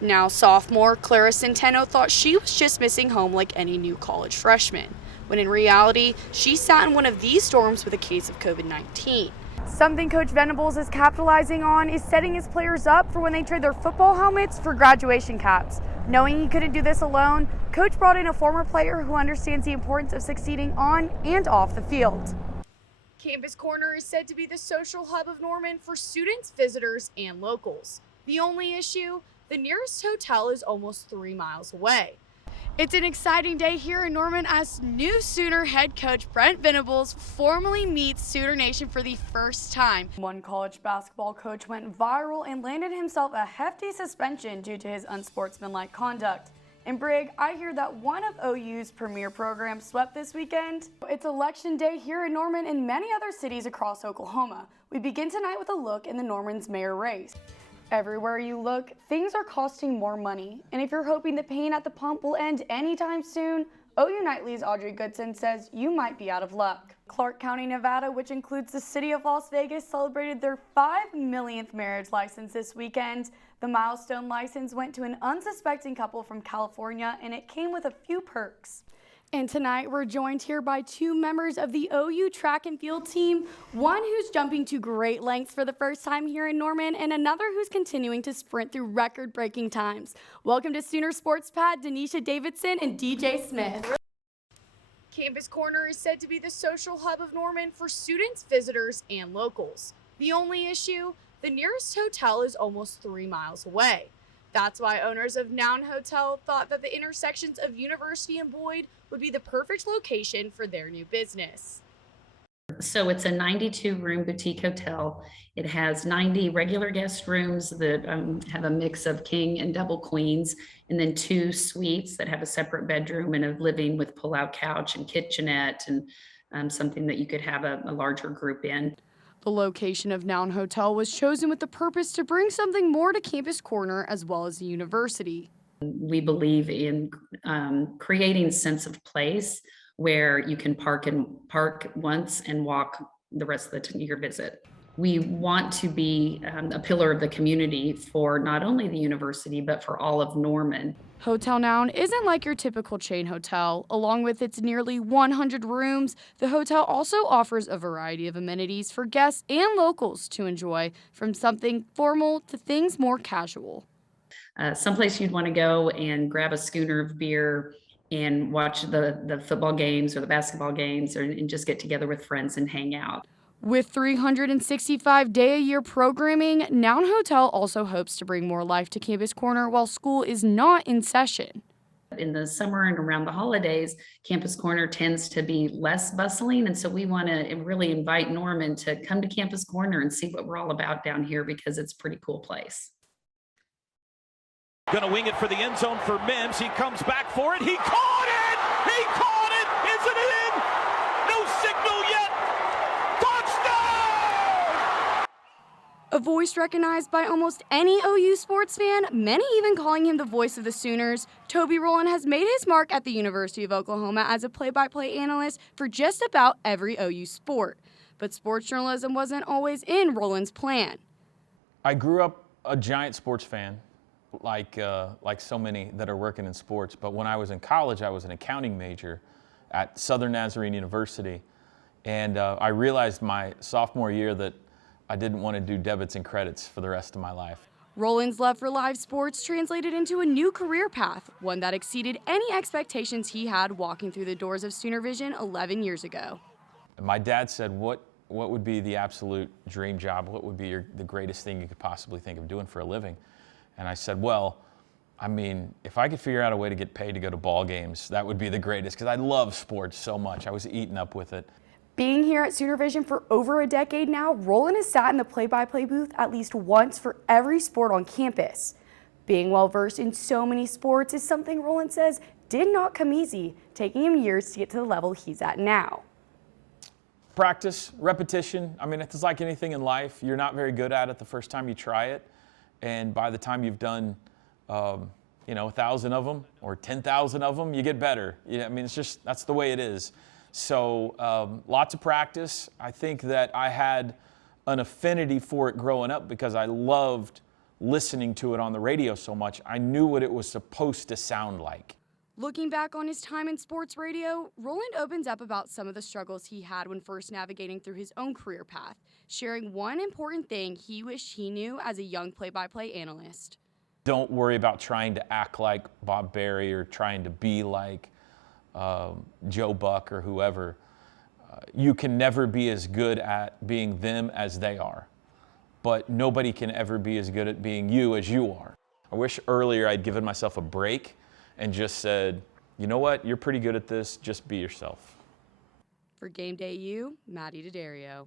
Now sophomore Clara Centeno thought she was just missing home like any new college freshman, when in reality, she sat in one of these dorms with a case of COVID-19. Something Coach Venables is capitalizing on is setting his players up for when they trade their football helmets for graduation caps. Knowing he couldn't do this alone, Coach brought in a former player who understands the importance of succeeding on and off the field. Campus Corner is said to be the social hub of Norman for students, visitors, and locals. The only issue? The nearest hotel is almost 3 miles away. It's an exciting day here in Norman as new Sooner head coach Brent Venables formally meets Sooner Nation for the first time. One college basketball coach went viral and landed himself a hefty suspension due to his unsportsmanlike conduct. And Brig, I hear that one of OU's premier programs swept this weekend. It's election day here in Norman and many other cities across Oklahoma. We begin tonight with a look in the Norman's mayor race. Everywhere you look, things are costing more money. And if you're hoping the pain at the pump will end anytime soon, OU Nightly's Audrey Goodson says you might be out of luck. Clark County, Nevada, which includes the city of Las Vegas, celebrated their 5 millionth marriage license this weekend. The milestone license went to an unsuspecting couple from California, and it came with a few perks. And tonight we're joined here by two members of the OU track and field team, one who's jumping to great lengths for the first time here in Norman, and another who's continuing to sprint through record-breaking times. Welcome to Sooner Sports Pad, Denisha Davidson and DJ Smith. Campus Corner is said to be the social hub of Norman for students, visitors, and locals. The only issue? The nearest hotel is almost 3 miles away. That's why owners of Noun Hotel thought that the intersections of University and Boyd would be the perfect location for their new business. So it's a 92-room boutique hotel. It has 90 regular guest rooms that have a mix of king and double queens, and then 2 suites that have a separate bedroom and a living with pull-out couch and kitchenette and something that you could have a larger group in. The location of Noun Hotel was chosen with the purpose to bring something more to Campus Corner as well as the university. We believe in creating a sense of place where you can park once and walk the rest of your visit. We want to be a pillar of the community for not only the university, but for all of Norman. Hotel Noun isn't like your typical chain hotel. Along with its nearly 100 rooms, the hotel also offers a variety of amenities for guests and locals to enjoy, from something formal to things more casual. Someplace you'd want to go and grab a schooner of beer and watch the football games or the basketball games and just get together with friends and hang out. With 365-day-a-year programming, Noun Hotel also hopes to bring more life to Campus Corner while school is not in session. In the summer and around the holidays, Campus Corner tends to be less bustling, and so we want to really invite Norman to come to Campus Corner and see what we're all about down here because it's a pretty cool place. Gonna wing it for the end zone for Mims. He comes back for it. He caught it! He caught it! Isn't it in? No signal yet! Touchdown! A voice recognized by almost any OU sports fan, many even calling him the voice of the Sooners, Toby Rowland has made his mark at the University of Oklahoma as a play-by-play analyst for just about every OU sport. But sports journalism wasn't always in Rowland's plan. I grew up a giant sports fan, like so many that are working in sports. But when I was in college, I was an accounting major at Southern Nazarene University. And I realized my sophomore year that I didn't want to do debits and credits for the rest of my life. Rowland's love for live sports translated into a new career path, one that exceeded any expectations he had walking through the doors of Sooner Vision 11 years ago. My dad said, what would be the absolute dream job? What would be the greatest thing you could possibly think of doing for a living? And I said, well, I mean, if I could figure out a way to get paid to go to ball games, that would be the greatest, because I love sports so much. I was eaten up with it. Being here at Sooner Vision for over a decade now, Rowland has sat in the play-by-play booth at least once for every sport on campus. Being well-versed in so many sports is something Rowland says did not come easy, taking him years to get to the level he's at now. Practice, repetition. I mean, it's like anything in life. You're not very good at it the first time you try it. And by the time you've done, 1,000 of them or 10,000 of them, you get better. I mean, it's just, that's the way it is. So lots of practice. I think that I had an affinity for it growing up because I loved listening to it on the radio so much. I knew what it was supposed to sound like. Looking back on his time in sports radio, Roland opens up about some of the struggles he had when first navigating through his own career path, sharing one important thing he wished he knew as a young play-by-play analyst. Don't worry about trying to act like Bob Berry or trying to be like Joe Buck or whoever. You can never be as good at being them as they are, but nobody can ever be as good at being you as you are. I wish earlier I'd given myself a break and just said, you know what, you're pretty good at this, just be yourself. For Game Day U, Mady Daddario.